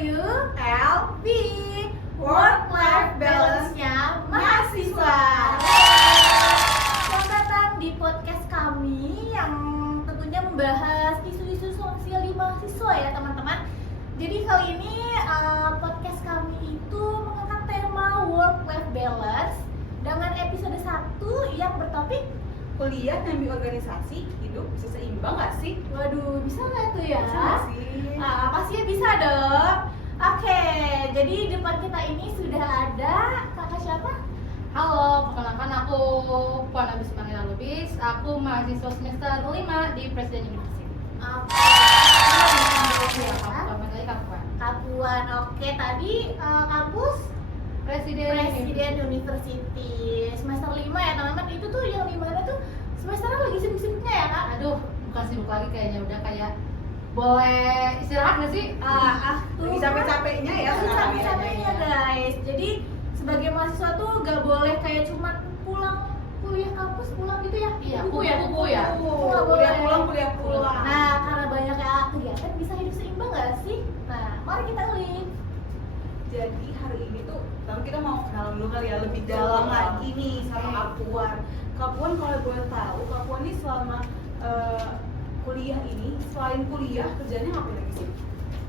WLB, Work-Life Balance-nya Mahasiswa. Selamat datang di podcast kami yang tentunya membahas isu-isu sosial di mahasiswa ya teman-teman. Jadi kali ini podcast kami itu mengangkat tema Work-Life Balance dengan episode 1 yang bertopik kuliah dan organisasi hidup bisa seimbang nggak sih? Waduh, bisa nggak tuh ya? Bisa nggak sih? Pastinya bisa dong. Oke, jadi di depan kita ini sudah ada kakak siapa? Halo, perkenalkan aku Puan Abis Pangeran Lubis. Aku mahasiswa semester 5 di Presiden University. Kapuan. Oke, tadi kampus Presiden University semester 5 ya teman-teman. Itu tuh yang di mana tuh semesternya lagi sibuk-sibuknya ya kak? Aduh, bukan sibuk lagi kayaknya, udah kayak boleh istirahat nggak sih? Lagi capek-capeknya ya. Capek-capeknya guys. Jadi sebagai mahasiswa tuh gak boleh kayak cuma pulang kuliah kampus pulang gitu ya? Iya, Kuku ya? kuku ya. Nggak boleh. Kuliah pulang. Nah, karena banyak kegiatan bisa hidup seimbang gak sih? Nah, mari kita ulik. Jadi hari ini tuh kita mau kenalan dulu kali ya, lebih dalam lagi nih sama Kapuan. Kapuan kalau boleh tahu, Kapuan nih selama kuliah ini, selain kuliah kerjanya ngapain lagi sih?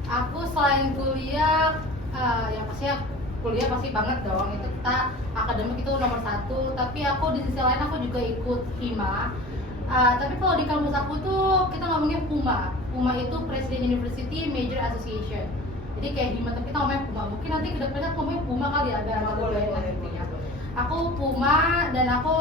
Aku selain kuliah, ya pasti kuliah pasti banget dong. Itu kita akademik itu nomor 1. Tapi aku di sisi lain aku juga ikut HIMA. Tapi kalau di kampus aku tuh kita ngomongin PUMA. PUMA itu Presiden University Major Association. Jadi kayak HIMA tapi kita ngomongin PUMA. Mungkin nanti kedepannya ngomongin PUMA kali ya, biar agak lebih enak gitu ya. Aku PUMA dan aku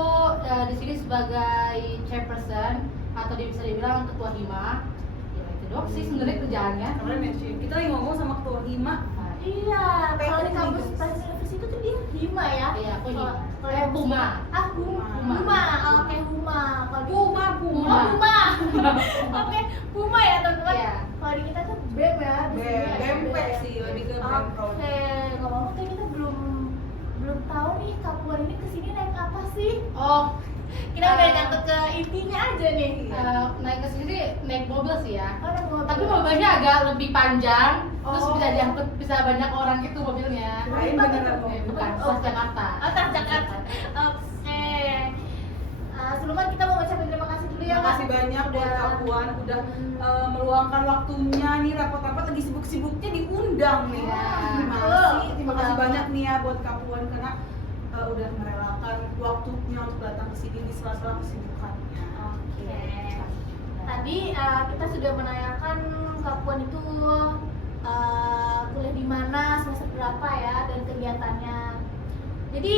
di sini sebagai chairperson atau bisa dibilang ketua HIMA. Ya itu doang sih sebenarnya kerjaannya. Kemarin mention, kita lagi ngomong sama ketua HIMA. Iya, kalau di kampus Presiden University itu tuh dia HIMA ya? Iya, aku HIMA. Kalau PUMA. Huma. Oke, Huma. Kalau di Puma. Puma. Oke, Puma ya teman-teman. Iya. Kalau di kita tuh BEM ya. di sini ya, BMP sih, lebih ke BEM. Oke, ngomong-ngomong kayak kita belum tahu nih Kapuan ini kesini naik apa sih? Oh, Kita udah nyangkut ke intinya aja nih. naik ke sini sih naik mobil sih ya. Oh, naik mobil. Tapi mobilnya agak lebih panjang, terus Oh. bisa diangkut bisa banyak orang gitu mobilnya. Kirain beneran Bukan, Oh. Transjakarta. Oh, Transjakarta. Oke. Sebelumnya kita mau ucapin terima kasih dulu ya. Terima kasih Kak. banyak buat Kapuan udah meluangkan waktunya nih, rapat-rapat lagi sibuk-sibuknya diundang nih. Ya. Terima kasih banyak nih ya buat Kapuan karena udah merelakan waktunya untuk datang ke sini di sela-sela kesibukannya. Oke. Tadi kita sudah menanyakan Kapuan itu kuliah di mana, semester berapa ya, dan kegiatannya. Jadi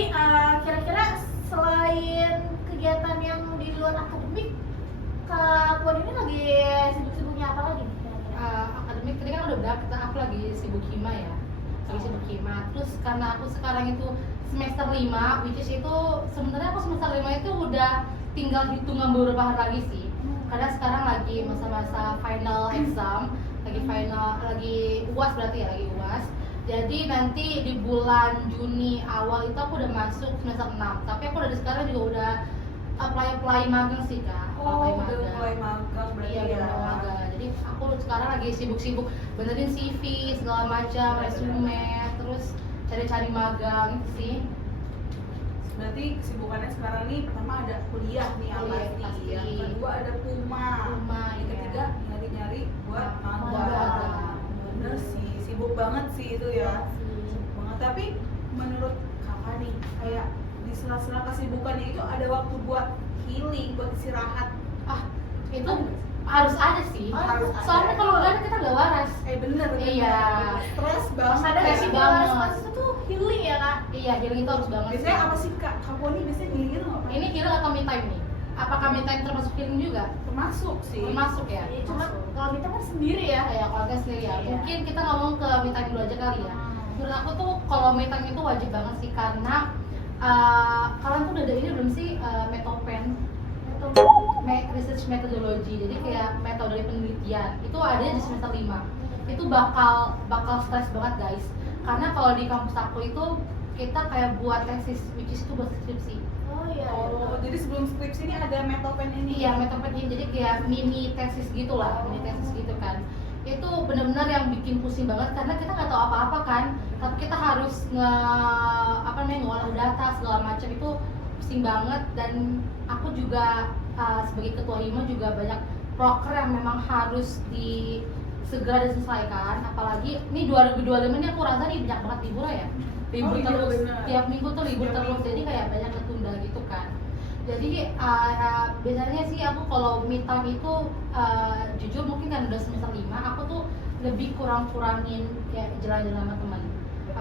kira-kira selain kegiatan yang di luar akademik, Kapuan ini lagi sibuk-sibuknya apa lagi nih? kira-kira? Akademik tadi kan udah bilang aku lagi sibuk HIMA ya. Lagi sibuk HIMA. Terus karena aku sekarang itu semester 5, which is itu sebenarnya aku semester 5 itu udah tinggal hitungan beberapa hari lagi sih. Karena sekarang lagi masa-masa final exam, lagi UAS berarti ya, lagi UAS. Jadi nanti di bulan Juni awal itu aku udah masuk semester 6. Tapi aku dari sekarang juga udah apply magang sih Kak. Udah mulai magang berarti Iya, udah mulai magang. Jadi aku sekarang lagi sibuk-sibuk benerin CV segala macam, resume, terus cari-cari magang itu sih. Berarti kesibukannya sekarang nih pertama ada kuliah nih yang Kuliah, pasti. pasti. Yang kedua ada PUMA. Yang iya. ketiga nyari-nyari buat magang. Magang. Bener sih, sibuk banget sih itu ya. Sibuk banget. Tapi menurut kakak nih, kayak di sela-sela kesibukannya itu ada waktu buat healing, buat istirahat. Itu harus ada sih. Harus Soalnya ada. kalau enggak kita nggak waras. Bener. Iya. Stres banget. Ada Stres sih banget. itu tuh healing ya kak? Iya, healing itu harus banget. Biasanya apa sih kak? Kamu nih biasanya healing apa? Ini healing atau me time nih? Apakah me time termasuk healing juga? termasuk sih. Termasuk ya. Iya, cuma kalau kita kan sendiri ya. Kayak keluarga sendiri ya. Iya. Mungkin kita ngomong ke me time dulu aja kali ya. Menurut aku tuh kalau me time itu wajib banget sih karena kalian tuh udah ada ini belum sih metopen? Research methodology. Jadi kayak metode dari penelitian. Itu ada di semester 5. Itu bakal stres banget guys. Karena kalau di kampus aku itu kita kayak buat tesis, which is itu buat skripsi. Oh iya. Oh, jadi sebelum skripsi ini ada metopen ini. Iya, metode ini jadi kayak mini tesis gitulah, mini tesis gitu kan. Itu benar-benar yang bikin bikin pusing banget karena kita nggak tahu apa-apa kan, tapi kita harus ngolah data segala macam, itu pusing banget. Dan aku juga sebagai ketua hima juga banyak proker yang memang harus segera diselesaikan, apalagi ini 2025 ini aku rasa nih banyak banget libur ya, libur iya, terus benar. tiap minggu tuh libur Tiap terus, minggu. jadi kayak banyak ketunda gitu kan. Jadi biasanya sih aku kalau me time itu jujur mungkin kan udah semester 5, aku tuh lebih kurangin kayak jalan-jalan sama teman.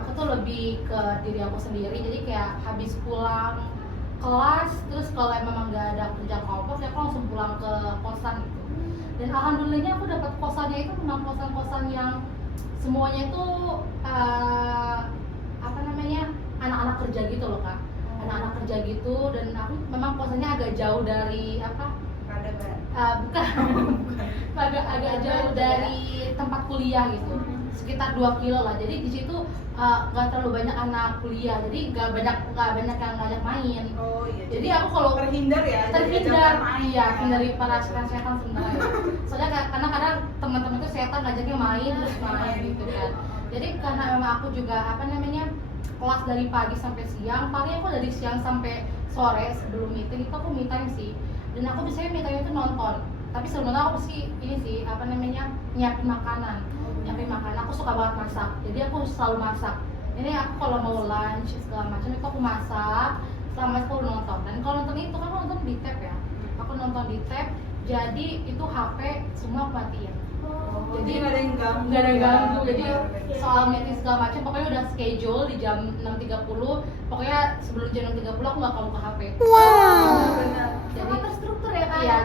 Aku tuh lebih ke diri aku sendiri, jadi kayak habis pulang kelas terus kalau memang nggak ada kerja kelompok ya aku langsung pulang ke kosan gitu. Dan alhamdulillahnya aku dapat kosannya itu memang kosan-kosan yang semuanya itu anak-anak kerja gitu loh kak, anak-anak kerja gitu. Dan aku memang kosannya agak jauh dari Peradaban. bukan agak jauh dari tempat kuliah gitu, sekitar 2 kilo lah. Jadi di situ nggak terlalu banyak anak kuliah, jadi nggak banyak yang ngajak main. Oh iya. Jadi aku kalau terhindar ya. terhindar main. iya dari para setan sebenarnya. Soalnya karena kadang teman-teman tuh setan ngajaknya main terus main gitu kan. Jadi karena memang aku juga kelas dari pagi sampai siang, paling aku dari siang sampai sore sebelum meeting itu aku me time sih. Dan aku biasanya me time itu nonton. Tapi sebenarnya aku sih nyiapin makanan. Aku suka banget masak, jadi aku selalu masak. Ini aku kalau mau lunch segala macam itu aku masak, selama itu aku nonton. Dan kalau nonton itu kan aku nonton di tab ya, aku nonton di tab, jadi itu HP semua aku matiin. Jadi nggak ada yang ganggu. Nggak ada yang ganggu, jadi Oke. soal meeting segala macam pokoknya udah schedule di jam 6.30, pokoknya sebelum jam 6.30 aku nggak buka HP. Benar. Sangat terstruktur ya kak. Iya,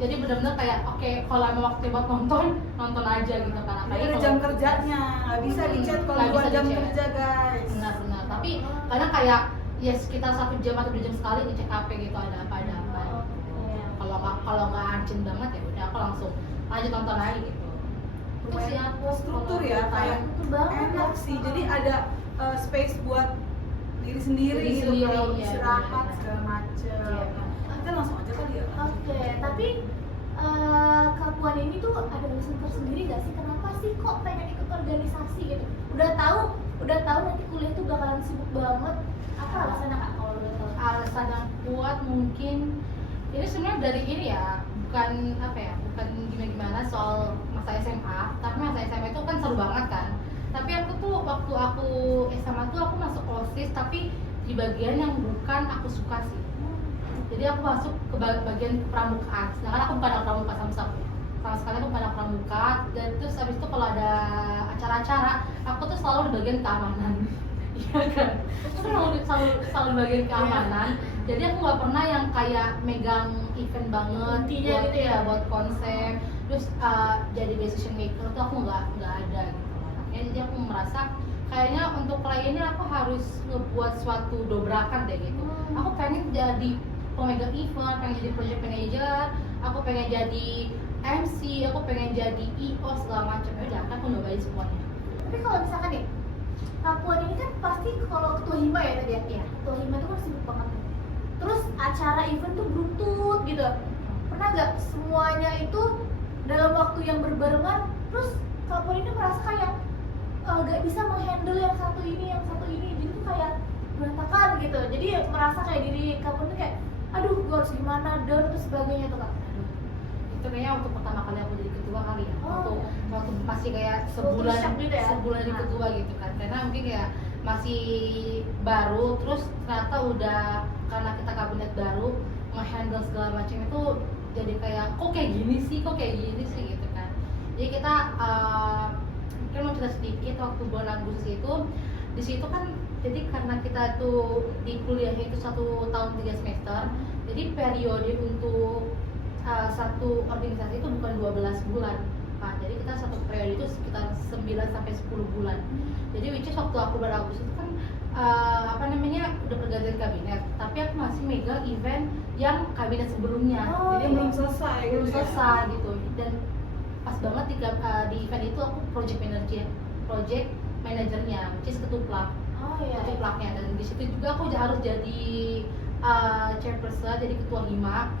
jadi benar-benar kayak oke, kalau emang waktu buat nonton aja gitu kan. Ini ada jam kerjanya, nggak bisa di chat kalau Nggak luar bisa jam di-chat. kerja guys. Benar. Tapi kadang kayak ya sekitar 1 jam atau 2 jam sekali ngecek HP gitu, ada apa. Kalau nggak urgent banget ya udah aku langsung lanjut nonton lagi gitu. Itu sih Lumayan aku struktur kalau ya, me time. kayak Betul banget. enak sih. Jadi ada space buat diri sendiri Diri gitu, sendiri, kalau iya, istirahat benar. segala macem. Iya. Nah, kita langsung aja kali ya. Oke, tapi Kak Puan ini tuh ada alasan tersendiri gak sih kenapa sih kok pengen ikut organisasi gitu? Udah tahu nanti kuliah tuh bakalan sibuk banget. Apa alasannya kak kalau udah tahu? Alasan yang kuat mungkin ini sebenarnya dari ini ya, bukan gimana soal masa SMA, tapi masa SMA itu kan seru banget kan. Tapi aku tuh waktu aku SMA tuh aku masuk OSIS tapi di bagian yang bukan aku suka sih. Jadi aku masuk ke bagian pramukaan, sedangkan aku bukan anak pramuka sama sekali aku bukan anak pramuka. Dan terus abis itu kalau ada acara-acara aku tuh selalu di bagian keamanan. Iya kan, aku selalu di bagian keamanan. Jadi aku nggak pernah yang kayak megang event banget Intinya buat, gitu ya? buat konsep terus jadi decision maker tuh aku nggak ada gitu. Makanya jadi aku merasa kayaknya untuk klien ini aku harus ngebuat suatu dobrakan deh gitu. Aku pengen jadi pemegang event, pengen jadi project manager, aku pengen jadi MC, aku pengen jadi EO segala macam. Udah kan aku nyobain semuanya. Tapi kalau misalkan nih, Kak Puan ini kan pasti kalau ketua hima ya tadi ya? Iya. Ketua hima itu kan sibuk banget. Terus acara event tuh beruntut gitu. Pernah nggak semuanya itu dalam waktu yang berbarengan? Terus Kak Puan ini merasa kayak nggak bisa menghandle yang satu ini, jadi tuh kayak berantakan gitu. Jadi merasa kayak diri Kak Puan tuh kayak, aduh gue harus gimana, down terus sebagainya tuh kak. Itu kayaknya waktu pertama kali aku jadi ketua kali ya. Oh. Waktu masih kayak Waktu shock gitu ya? sebulan jadi ketua gitu kan. Karena mungkin kayak masih baru, terus ternyata udah karena kita kabinet baru nge-handle segala macam itu jadi kayak kok kayak gini sih gitu kan. Jadi kita mungkin mau cerita sedikit waktu bulan Agustus itu di situ kan, jadi karena kita tuh di kuliahnya itu 1 tahun 3 semester, jadi periode untuk satu organisasi itu bukan 12 bulan. Nah, jadi kita satu periode itu sekitar 9 sampai 10 bulan. Jadi which is waktu aku bulan Agustus itu kan udah pergantian kabinet, tapi aku masih megang event yang kabinet sebelumnya. Oh, Jadi iya. belum selesai. Belum gitu ya? selesai gitu. Dan pas banget di event itu aku project manajernya, which is ketuplak. Oh iya. Ketuplaknya. Dan di situ juga aku harus jadi chairperson, jadi ketua hima.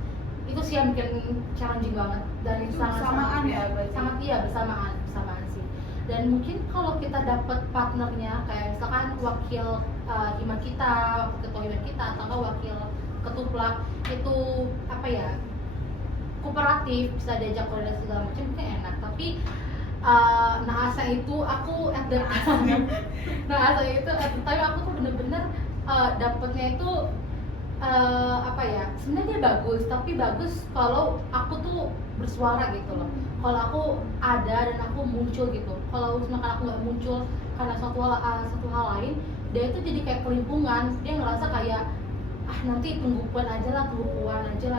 Itu sih yang bikin challenging banget dan Itu sangat bersamaan ya, berarti? sangat iya bersamaan sih. Dan mungkin kalau kita dapat partnernya kayak misalkan wakil hima kita, wakil ketua hima kita, atau enggak wakil ketuplak itu apa ya, kooperatif, bisa diajak koordinasi segala macam, mungkin enak. Tapi naasa itu aku at the time naasa itu at the time aku tuh bener-bener dapetnya itu apa ya, sebenarnya dia bagus, tapi bagus kalau aku tuh bersuara gitu loh, kalau aku ada dan aku muncul gitu. Kalau misalkan aku nggak muncul karena satu hal lain, dia itu jadi kayak kelimpungan, dia ngerasa kayak nanti tunggu puan aja lah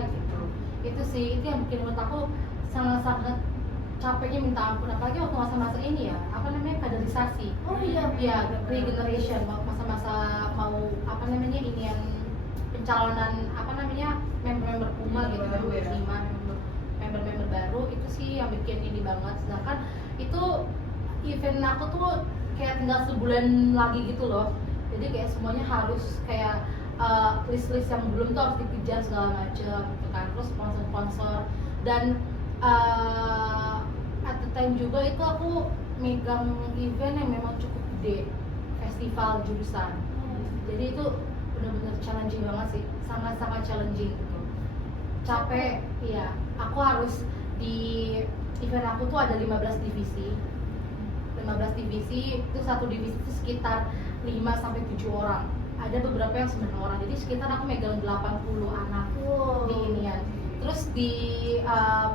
gitu. Itu sih, itu yang bikin menurut aku sangat-sangat capeknya minta ampun, apalagi waktu masa-masa ini ya, apa namanya, kaderisasi. Oh iya, Ya, regeneration, masa-masa mau apa namanya, ini yang pencalonan apa namanya, member-member Puma gitu, Baru ya. member-member baru, itu sih yang bikin ini banget. Sedangkan itu event aku tuh kayak tinggal sebulan lagi gitu loh, jadi kayak semuanya harus kayak list-list yang belum tuh harus dikejar segala macam gitu kan, terus sponsor-sponsor. Dan at the time juga itu aku megang event yang memang cukup gede, festival jurusan. Jadi itu benar-benar challenging banget sih, sangat-sangat challenging gitu. Capek, iya. Aku harus di event aku tuh ada 15 divisi. 15 divisi, itu satu divisi itu sekitar 5 sampai 7 orang. Ada beberapa yang 9 orang. Jadi sekitar aku megang 80 anak di inian. Terus di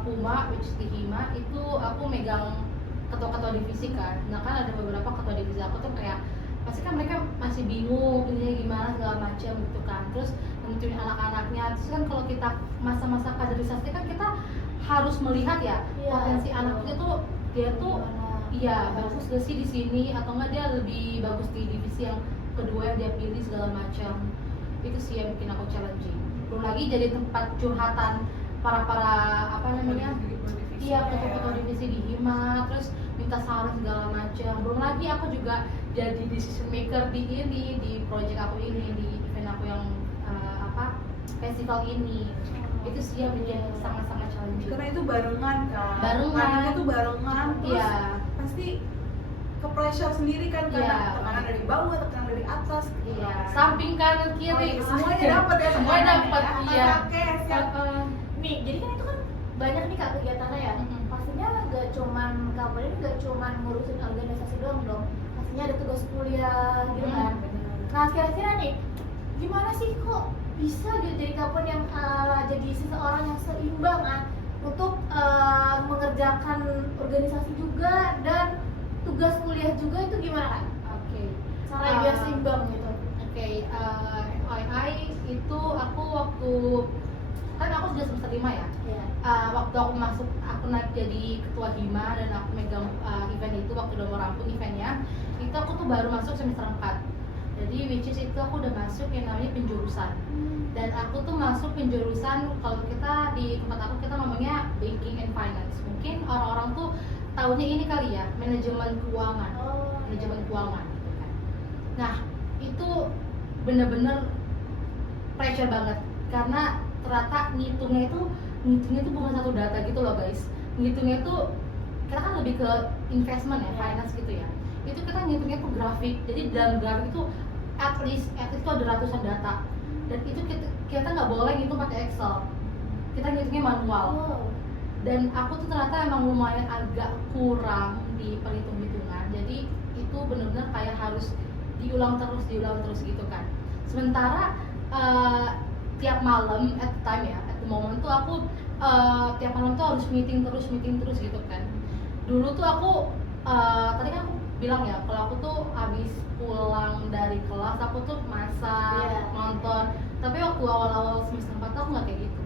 Puma, which is di Hima, itu aku megang ketua-ketua divisi kan. Nah kan ada beberapa ketua divisi aku tuh kayak pasti kan mereka masih bingung ininya gimana segala macam gitu kan. Terus nentuin anak-anaknya. Terus kan kalau kita masa-masa kaderisasi kan kita harus melihat ya, potensi anak itu tuh dia tuh iya bagus gak sih di sini, atau enggak dia lebih bagus di divisi yang kedua yang dia pilih segala macam. Itu sih yang bikin aku challenging. Belum lagi jadi tempat curhatan para apa namanya, iya ketua-ketua divisi di Hima, terus minta saran segala macam. Belum lagi aku juga jadi decision maker di ini, di project aku ini, di event aku yang festival ini. Itu sih yang bikin sangat-sangat challenging. Karena itu barengan kan. Barengan. Itu barengan. Terus Iya. pasti ke pressure sendiri kan, karena Iya. tekanan dari bawah, tekanan dari atas. Iya. Samping kanan kiri, Semuanya dapat ya. Semuanya dapat. Iya. Oke, siap. Nih, jadi kan itu kan banyak nih kak kegiatannya ya. Mm-mm. Pastinya nggak cuman kabar ini nggak cuman ngurusin organisasi doang dong. Pastinya ada tugas kuliah gitu kan. Nah kira-kira nih, gimana sih kok bisa gitu jadi kapten yang jadi seseorang yang seimbang untuk mengerjakan organisasi juga dan tugas kuliah juga, itu gimana kan? Oke. Cara biar seimbang gitu. Oke, FYI itu aku waktu kan aku sudah semester 5 ya. Iya. Waktu aku naik jadi ketua Hima dan aku megang event itu, waktu udah mau rampung eventnya, itu aku tuh baru masuk semester 4. Jadi which is itu aku udah masuk yang namanya penjurusan. Dan aku tuh masuk penjurusan, kalau kita di tempat aku kita ngomongnya banking and finance. Mungkin orang-orang tuh taunya ini kali ya, manajemen keuangan. Manajemen keuangan gitu kan. Nah, itu bener-bener pressure banget karena ternyata ngitungnya itu bukan satu data gitu loh guys. Ngitungnya itu kita kan lebih ke investment ya, finance gitu ya. Itu kita ngitungnya tuh grafik. Jadi dalam grafik itu at least itu ada ratusan data. Dan itu kita nggak boleh ngitung pakai Excel. Kita ngitungnya manual. Dan aku tuh ternyata emang lumayan agak kurang di perhitung-hitungan. Jadi itu benar-benar kayak harus diulang terus gitu kan. Sementara tiap malam at the time ya, at the moment tuh aku tiap malam tuh harus meeting terus gitu kan. Dulu tuh aku tadi kan aku bilang ya, kalau aku tuh habis pulang dari kelas aku tuh masak, nonton. Tapi waktu awal-awal semester 4 tuh aku nggak kayak gitu.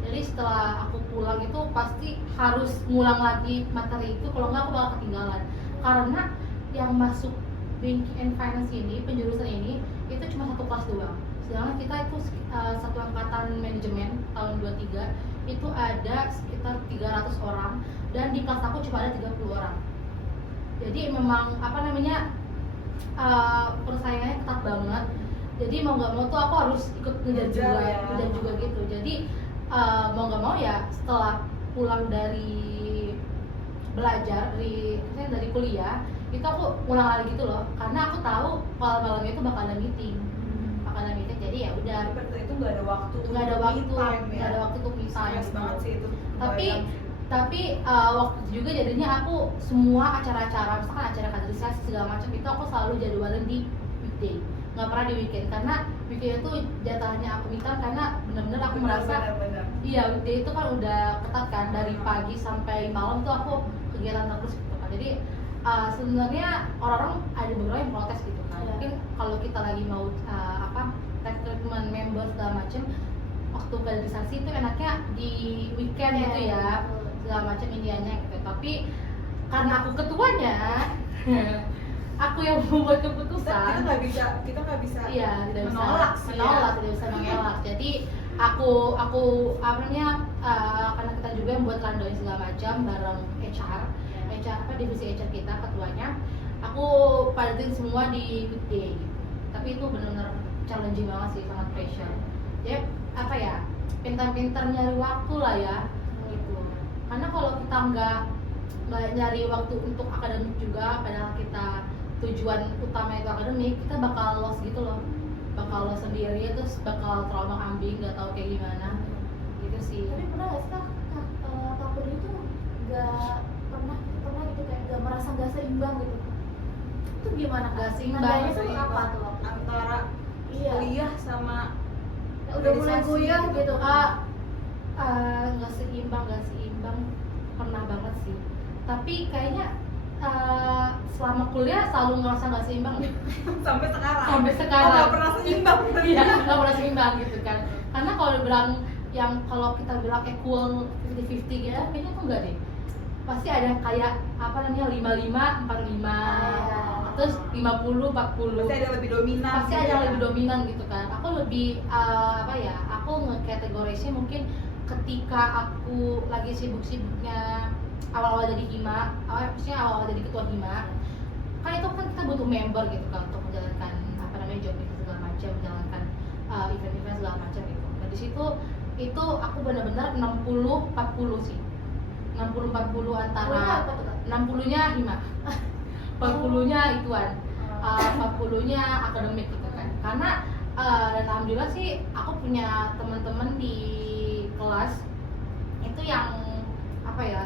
Jadi setelah aku pulang itu pasti harus ngulang lagi materi itu, kalau nggak aku bakal ketinggalan. Karena yang masuk banking and finance ini, penjurusan ini, itu cuma satu kelas doang. Sedangkan kita itu satu angkatan manajemen tahun 23 itu ada sekitar 300 orang, dan di kelas aku cuma ada 30 orang. Jadi memang apa namanya, persaingannya ketat banget. Jadi mau nggak mau tuh aku harus ikut ngejar juga gitu. Jadi mau nggak mau ya, setelah pulang dari belajar misalnya dari kuliah itu aku ulang lagi gitu loh, karena aku tahu kalau malamnya itu bakal ada meeting, jadi ya udah Seperti itu nggak ada waktu. nggak ada me waktu time, ya. nggak ada waktu untuk me time Stres banget sih itu. tapi waktu itu juga jadinya aku semua acara-acara misalkan acara kaderisasi segala macam itu aku selalu jadwalin di weekday, nggak pernah di weekend, karena weekend itu jatahnya aku me time, karena benar-benar aku merasa benar. iya weekday itu kan udah ketat kan, dari pagi sampai malam tuh aku kegiatan terus gitu kan. Jadi sebenarnya orang-orang ada beberapa yang protes gitu kan. Iya. Mungkin kalau kita lagi mau rekrutmen member segala macem, waktu kaderisasi itu enaknya di weekend Iya, gitu ya, betul. segala macam Indianya gitu. Tapi karena aku ketuanya, aku yang membuat keputusan. Kita nggak bisa Iya, tidak bisa menolak sih ya. menolak, tidak bisa mengelak. Jadi aku apa namanya, karena kita juga yang buat rundown segala macam bareng HR divisi HR kita, ketuanya aku padatin semua di weekday gitu. Tapi itu benar-benar challenging banget sih, sangat pressure. Jadi apa ya, pintar-pintar nyari waktu lah ya gitu. Karena kalau kita nggak nyari waktu untuk akademik juga, padahal kita tujuan utama itu akademik, kita bakal lost gitu loh, bakal lost sendiri, terus bakal trauma kambing, nggak tahu kayak gimana gitu sih. Tapi pernah nggak sih Kak Putri itu nggak pernah gitu kayak nggak merasa nggak seimbang gitu? Itu gimana Kak? Nggak seimbang, Nadanya nggak tuh seimbang. apa tuh waktu itu? antara Iya. kuliah sama Kayak udah mulai organisasi goyah gitu. Nggak seimbang pernah banget sih. Tapi kayaknya selama kuliah selalu ngerasa nggak seimbang nih. sampai sekarang. Sekarang. Oh, nggak pernah seimbang. Iya, nggak pernah seimbang gitu kan. Karena kalau bilang kalau kita bilang equal 50-50 gitu, kayaknya tuh enggak deh. Pasti ada yang kayak apa namanya 55 45, terus 50 40. Pasti ada yang lebih dominan. Pasti ada yang lebih dominan gitu kan. Aku lebih aku nge-categorisnya mungkin ketika aku lagi sibuk-sibuknya awal-awal jadi hima, awal-awal jadi ketua hima, kan itu kan kita butuh member gitu kan untuk menjalankan job segala macam, menjalankan event-event segala macam gitu. Nah di situ itu aku benar-benar 60-40 sih, 60-40 antara Apa tuh Kak? 60-nya hima, 40-nya ituan, 40-nya akademik gitu kan. Karena dan alhamdulillah sih aku punya teman-teman di kelas itu yang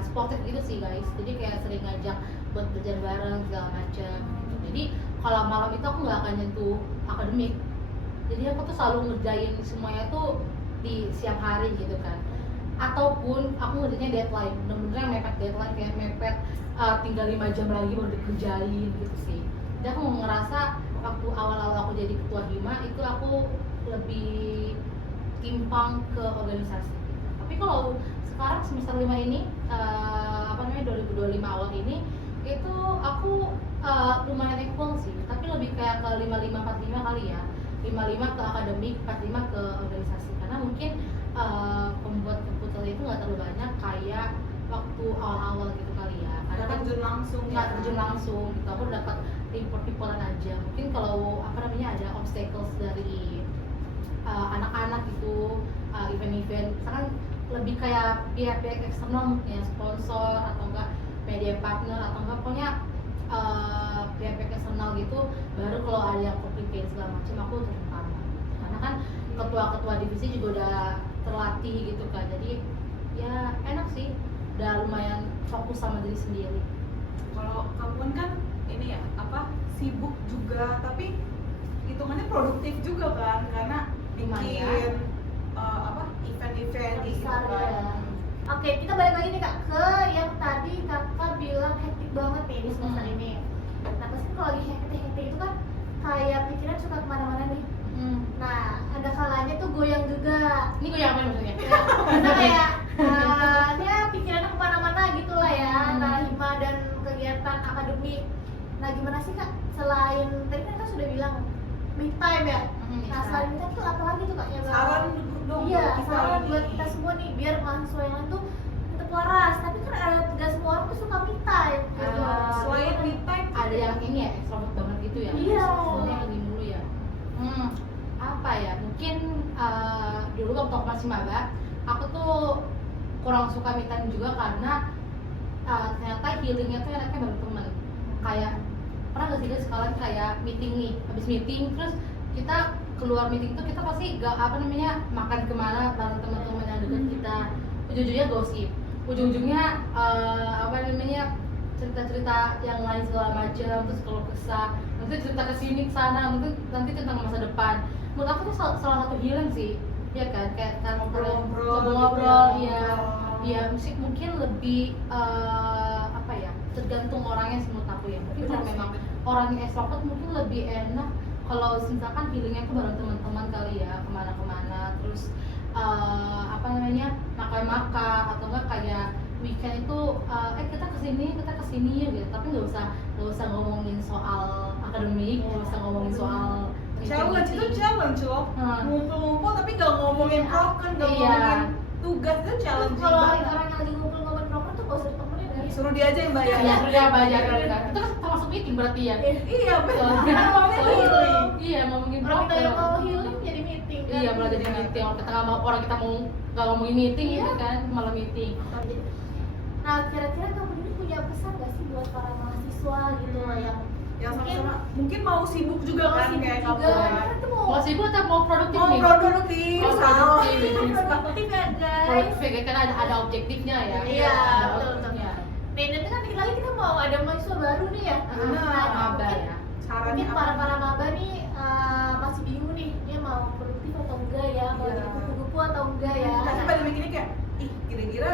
sportif gitu sih guys. Jadi kayak sering ngajak buat belajar bareng segala macam gitu. Jadi kalau malam itu aku nggak akan nyentuh akademik. Jadi aku tuh selalu ngerjain semuanya tuh di siang hari gitu kan. Ataupun aku ngerjainnya deadline, bener-bener mepet deadline, kayak mepet tinggal 5 jam lagi baru dikerjain gitu sih. Jadi aku ngerasa waktu awal-awal aku jadi ketua hima itu aku lebih timpang ke organisasi. Tapi kalau sekarang semester 5 ini 2025 awal ini itu aku lumayan equal sih, tapi lebih kayak ke 55-45 kali ya. 55 ke akademik, 45 ke organisasi, karena mungkin pembuat keputusan itu nggak terlalu banyak kayak waktu awal-awal gitu kali ya, karena kan terjun langsung. nggak terjun langsung gitu. Aku dapat report-reportan aja. Mungkin kalau ada obstacles dari anak-anak gitu, event-event misalkan lebih kayak pihak-pihak eksternal ya, sponsor atau enggak media partner atau enggak pokoknya pihak-pihak eksternal gitu, baru kalau ada yang complicated segala macam aku terutama, karena kan ketua-ketua divisi juga udah terlatih gitu kan. Jadi ya enak sih, udah lumayan fokus sama diri sendiri. Kalau kamu kan ini ya sibuk juga, tapi hitungannya produktif juga kan, karena bikin event-event gitu Besar kan. ya. Oke, kita balik lagi nih Kak ke yang tadi Kakak bilang hektik banget nih di semester ini. Nah pasti kalau lagi hektik itu kan kayak pikiran suka kemana-mana nih. Nah ada kalanya tuh goyang juga. Ini gue yang apa maksudnya? Kita kayak ya pikirannya kemana-mana gitu lah ya. Nah hima dan kegiatan akademik. Nah gimana sih Kak, selain tadi kan Kak sudah bilang me time ya. Nah selain me time tuh apa lagi tuh Kak yang Saran dong. iya, kita saran lagi. buat kita semua nih biar mahasiswa yang lain tuh tetap waras. Tapi kan gak semua orang tuh suka me time gitu. Selain me time Ada yang ini ya, extrovert banget gitu ya. Iya. Sebenarnya ini dulu ya. Apa ya? Mungkin dulu waktu aku masih maba, aku tuh kurang suka me time juga karena ternyata healingnya tuh enaknya bareng teman. Kayak pernah gak sih guys kalian kayak meeting nih, habis meeting terus kita keluar meeting tuh kita pasti gak makan kemana bareng teman-teman yang dekat kita, ujung-ujungnya gosip, ujung-ujungnya cerita-cerita yang lain segala macam, terus kalau kesah nanti cerita kesini kesana, nanti tentang masa depan. Menurut aku tuh salah satu healing sih, ya kan, kayak ngobrol-ngobrol, ya musik mungkin lebih tergantung orangnya sih menurut aku ya. Mungkin kalau memang orang yang extrovert mungkin lebih enak kalau misalkan healingnya tuh bareng teman-teman kali ya, kemana-kemana, terus makan-makan atau enggak kayak weekend itu kita kesini ya gitu, tapi nggak usah ngomongin soal akademik, nggak usah ngomongin soal challenge itu challenge loh, ngumpul-ngumpul tapi nggak ngomongin broken, nggak ngomongin tugas, itu challenge Kalau banget. orang yang lagi ngumpul-ngumpul proper tuh gak usah ditemenin ya. Suruh dia aja yang bayar. ya sudah bayar kan, itu kan termasuk meeting berarti ya. Iya benar. Ngomongin healing. Iya, ngomongin Kalau kita yang mau broker. healing jadi meeting kan. Iya, malah jadi meeting. Orang kita nggak mau, nggak ngomongin meeting Iya. gitu kan, malah meeting. Nah, kira-kira kamu ini punya pesan gak sih buat para mahasiswa gitu loh yang sama-sama mungkin mau sibuk juga mau kan sibuk kayak juga, kamu. kan itu Mau sibuk atau mau produktif Mau nih? produktif, Mau sama. produktif. produktif ya guys. Produktif ya kan ada objektifnya ya. Iya, Ada betul, outputnya. Nih, nanti kan dikit lagi kita mau ada mahasiswa baru nih ya. Benar. Maba mungkin, ya. mungkin para maba nih masih bingung nih, dia mau produktif atau enggak ya, mau Iya. jadi kupu-kupu atau enggak ya. Pasti pada mikirnya kayak, ih kira-kira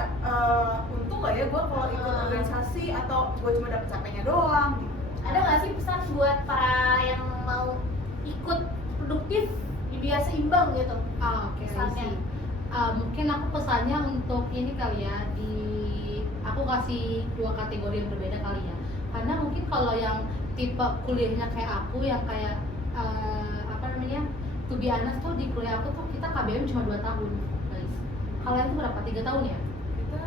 untung nggak ya gue kalau ikut organisasi atau gue cuma dapet capeknya doang gitu. Ada nggak sih pesan buat para yang mau ikut produktif biar seimbang gitu? Oke, Pesannya. sih. Mungkin aku pesannya untuk ini kali ya, aku kasih dua kategori yang berbeda kali ya. Karena mungkin kalau yang tipe kuliahnya kayak aku yang kayak to be honest tuh di kuliah aku tuh kita KBM cuma 2 tahun guys. Kalian tuh berapa? 3 tahun ya? Kita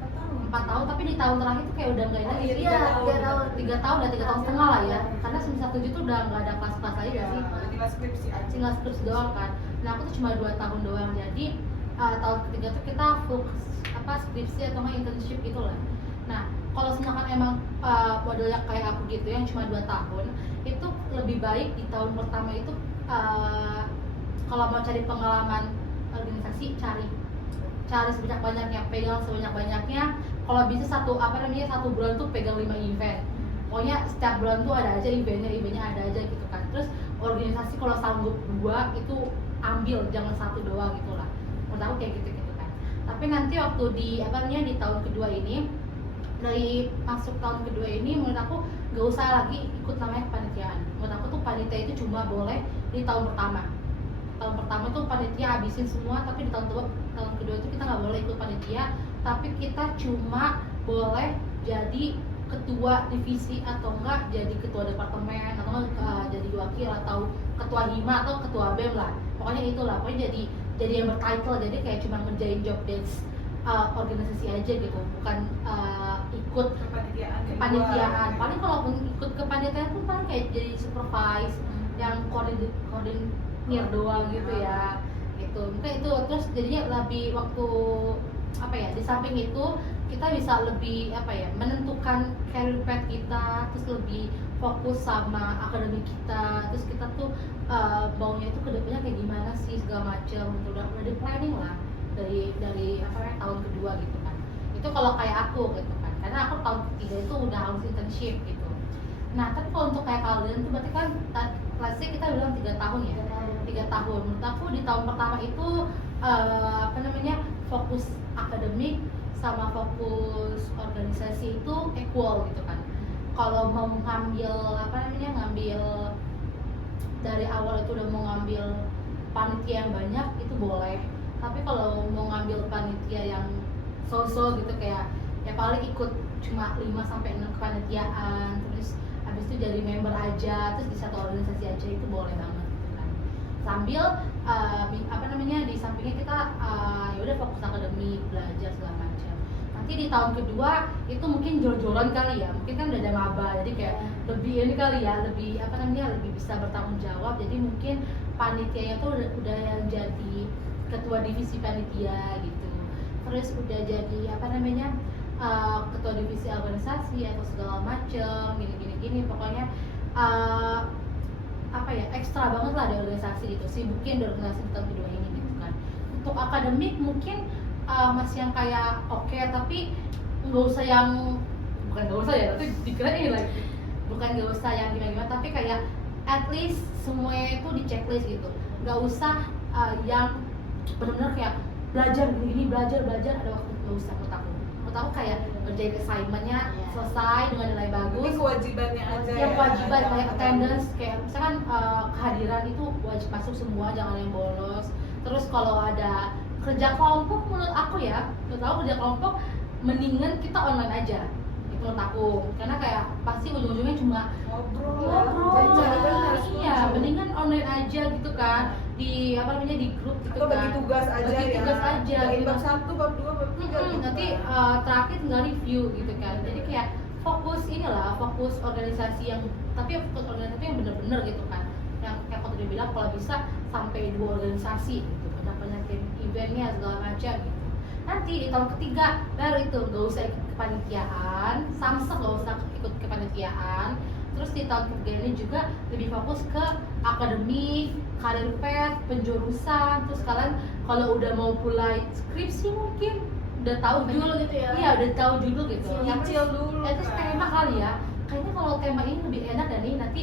4 tahun. 4 tahun, tapi di tahun terakhir tuh kayak udah nggak ada. Iya, 3 tahun. 3 tahun dan 3 tahun setengah lah ya. Karena semester 7 tuh udah nggak ada kelas-kelas lagi Iya, nggak sih? tinggal skripsi aja. Tinggal skripsi doang kan. Nah aku tuh cuma 2 tahun doang, jadi tahun ketiga tuh kita fokus skripsi atau nggak internship gitu lah. Nah kalau misalkan emang modelnya kayak aku gitu yang cuma 2 tahun, itu lebih baik di tahun pertama itu kalau mau cari pengalaman organisasi, cari sebanyak-banyaknya, pegang sebanyak-banyaknya. Kalau bisa satu bulan tuh pegang 5 event. Pokoknya setiap bulan tuh ada aja eventnya ada aja gitu kan. Terus organisasi kalau sanggup 2 itu ambil, jangan 1 doang gitu lah. Menurut aku kayak gitu kan. Tapi nanti waktu di tahun kedua ini, dari masuk tahun kedua ini menurut aku gak usah lagi ikut namanya kepanitiaan. Menurut aku tuh panitia itu cuma boleh di tahun pertama. Tahun pertama tuh panitia habisin semua, tapi di tahun kedua itu kita nggak boleh ikut panitia, tapi kita cuma boleh jadi ketua divisi atau enggak jadi ketua departemen atau enggak jadi wakil atau ketua hima atau ketua BEM lah. Pokoknya itulah, pokoknya jadi yang bertitle, jadi kayak cuma ngerjain job desk organisasi aja gitu, bukan ikut kepanitiaan. Paling kalaupun ikut kepanitiaan pun paling kayak jadi supervise yang koordinir doang gitu ya. Gitu. Mungkin itu terus jadinya lebih waktu di samping itu kita bisa lebih menentukan career path kita, terus lebih fokus sama akademik kita, terus kita tuh maunya itu kedepannya kayak gimana sih segala macam, udah di planning lah dari tahun kedua gitu kan. Itu kalau kayak aku gitu kan, karena aku tahun ketiga itu udah harus internship gitu. Nah tapi kalau untuk kayak kalian tuh berarti kan let's say kita bilang 3 tahun ya, 3 tahun. Menurut aku di tahun pertama itu fokus akademik sama fokus organisasi itu equal gitu kan. Kalau mau ngambil ngambil dari awal itu udah mau ngambil panitia yang banyak itu boleh. Tapi kalau mau ngambil panitia yang so-so gitu kayak ya paling ikut cuma 5 sampai 6 kepanitiaan, terus habis itu jadi member aja, terus di satu organisasi aja, itu boleh banget gitu kan. Sambil di sampingnya kita ya udah fokus akademik, belajar segala macam. Nanti di tahun kedua itu mungkin jor-joran kali ya, mungkin kan udah ada maba, jadi kayak lebih ini kali ya, lebih lebih bisa bertanggung jawab. Jadi mungkin panitianya tuh udah yang jadi ketua divisi panitia gitu, terus udah jadi ketua divisi organisasi atau segala macem gini pokoknya apa ya, ekstra banget lah di organisasi gitu, sibukin di organisasi di tahun kedua ini gitu kan. Untuk akademik mungkin masih yang kayak oke, tapi nggak usah yang, bukan nggak usah ya, tapi dikirain lagi, bukan nggak usah yang gimana-gimana, tapi kayak at least semuanya itu di checklist gitu, nggak usah yang benar-benar kayak belajar begini, belajar ada waktu, nggak usah. Menurut aku kayak ngerjain assignmentnya selesai dengan nilai bagus, Ini kewajibannya aja yang ya. kewajiban kayak attendance, kayak misalkan kehadiran itu wajib masuk semua, jangan yang bolos. Terus kalau ada kerja kelompok, menurut aku kerja kelompok mendingan kita online aja, itu menurut aku, karena kayak pasti ujung-ujungnya cuma ngobrol. Benar, Iya, mendingan online aja gitu kan, di apa namanya, di grup gitu Atau kan. bagi tugas aja Bagi ya. tugas aja gitu. Bab 1, bab 2, bab 3 gitu. Nanti terakhir tinggal review gitu kan. Jadi kayak fokus organisasi yang, tapi fokus organisasi yang bener-bener gitu kan. Yang kayak aku tadi bilang, kalau bisa sampai 2 organisasi gitu, banyak eventnya segala macam gitu. Nanti di tahun ketiga baru itu nggak usah ikut kepanitiaan, samsek nggak usah ikut kepanitiaan. Terus di tahun ketiga ini juga lebih fokus ke akademik, karir path, penjurusan. Terus kalian kalau udah mau mulai skripsi mungkin udah tahu Judul gitu ya. Iya, udah tahu judul gitu. Nyicil dulu Terus kan. tema kali ya. Kayaknya kalau tema ini lebih enak, dan nih nanti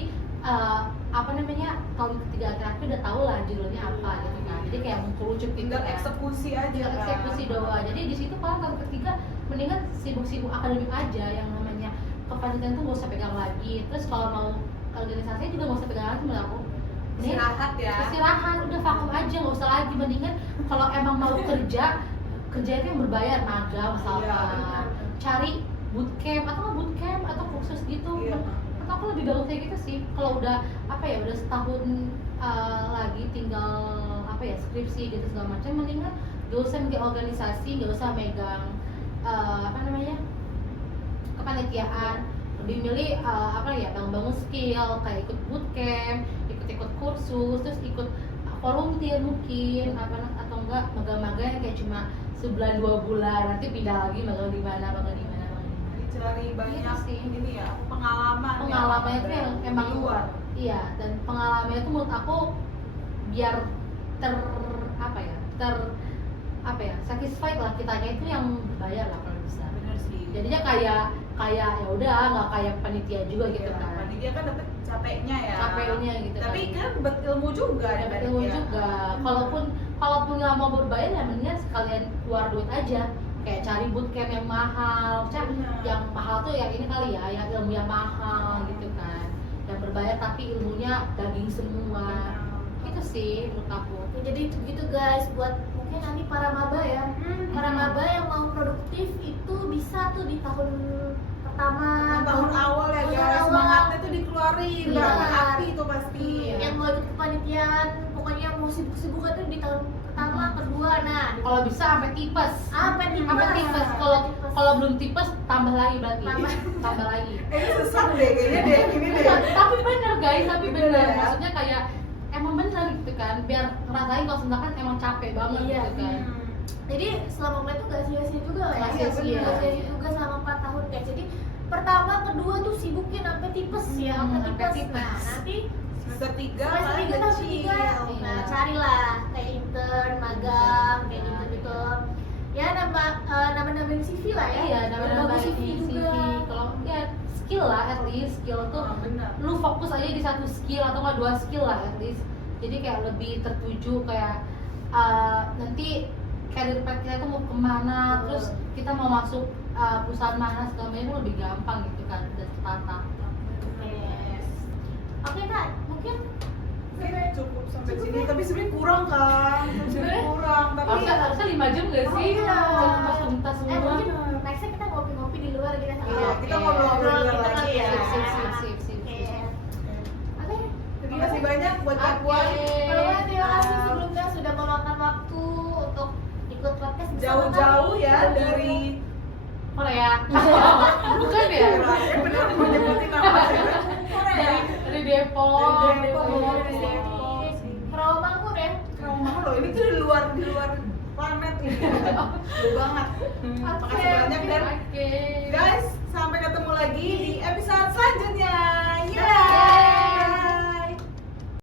apa namanya, tahun ketiga akhir-akhir udah tahu lah judulnya apa gitu kan. Jadi kayak mengkerucut gitu Tinggal kan. eksekusi aja Tinggal kan. eksekusi doang. Jadi di situ kalau tahun ketiga mendingan sibuk-sibuk akademik aja, yang namanya kepanitiaan tuh gak usah pegang lagi. Terus kalau mau organisasinya juga gak usah pegang lagi menurut aku. Istirahat ya. Istirahat, udah vakum aja, nggak usah lagi. Mendingan kalau emang mau kerja itu yang berbayar, magang misalkan, Iya, cari bootcamp atau kursus gitu. Iya. Menurut aku lebih bagus kayak gitu sih. Kalau udah udah setahun lagi tinggal skripsi gitu segala macam, mendingan gak usah megang organisasi, gak usah megang kepanitiaan. Lebih milih bangun skill, kayak ikut bootcamp, ikut kursus, terus ikut volunteer mungkin atau enggak magang-magang kayak cuma sebulan 2 bulan, nanti pindah lagi magang di mana. Cari banyak Gitu sih. ini ya, Pengalamannya itu yang emang di luar. Iya, dan pengalamannya itu menurut aku biar satisfied lah kitanya, itu yang berbayar lah kalau bisa. Bener sih. Jadinya kayak ya udah, nggak kayak panitia juga gitu Iya, kan. panitia kan dapet capeknya ya. Capeknya gitu kan. Tapi kan dapet ilmu juga ya Dapat ilmu juga. Kalaupun nggak mau berbayar, ya mendingan sekalian keluar duit aja. Kayak cari bootcamp yang mahal, Benar. yang mahal tuh yang ini kali ya, yang ilmu yang mahal gitu kan. Yang berbayar tapi ilmunya daging semua. Itu sih menurut aku. Ya, jadi gitu guys, buat mungkin nanti para maba ya, para maba yang mau produktif itu bisa tuh di tahun pertama, Tahun awal ya tahun guys, awal. semangatnya tuh dikeluarin, Iya. berapa api itu pasti. Yang mau ikut kepanitiaan, pokoknya mau sibuk-sibuk itu di tahun pertama, kedua, nah di Kalau bisa sampai tipes. apa tipes? Sampai tipes. Kalau belum tipes tambah lagi berarti. Tambah lagi. Ini sesat deh kayaknya deh, ini deh. Bukan, tapi bener guys, tapi Bener bener. ya? Maksudnya kayak emang bener gitu kan, biar ngerasain kalau sedangkan emang capek banget Iya. gitu kan. Jadi selama kuliah tuh gak sia-sia juga lah ya. Nggak sia-sia. Nggak sia-sia juga selama 4 tahun guys. Jadi pertama, kedua tuh sibukin sampai tipes ya, sampai sampai tipes. tipes. Nah, nanti Semester 3 semester 3 tahun 3. Iya. Nah, carilah kayak intern, magang, kayak gitu-gitu. Ya nama-namain CV lah ya. Iya, Bagus nama-nama CV juga. Kalau ya skill lah, at least skill tuh benar. lu fokus aja di satu skill atau nggak 2 skill lah at least. Jadi kayak lebih tertuju kayak nanti career path kita tuh mau kemana, terus kita mau masuk perusahaan mana segala macam itu lebih gampang gitu kan, dan tertata. Yes. Oke Kak, mungkin Kayaknya cukup sampai sini, tapi sebenarnya kurang kan, sebenarnya kurang, tapi Harusnya 5 jam nggak sih? iya. Tuntas semua. Mungkin nextnya kita ngopi-ngopi di luar gitu sama Iya, kita Oke. ngobrol-ngobrol Kita lagi lagi ya. Sip. Oke. Oke. Terima kasih banyak buat Kak Puan. Kalau terima kasih sebelumnya sudah meluangkan waktu untuk ikut podcast bersama Jauh-jauh kami. ya dari Korea. Bukan ya? Ya benar mau nyebutin namanya. Korea. Dari Depok. Dari Depok. Rawamangun ya. Rawamangun loh, ini tuh di luar planet ini. Jauh banget. Makasih banyak dan Oke. guys, sampai ketemu lagi di episode selanjutnya.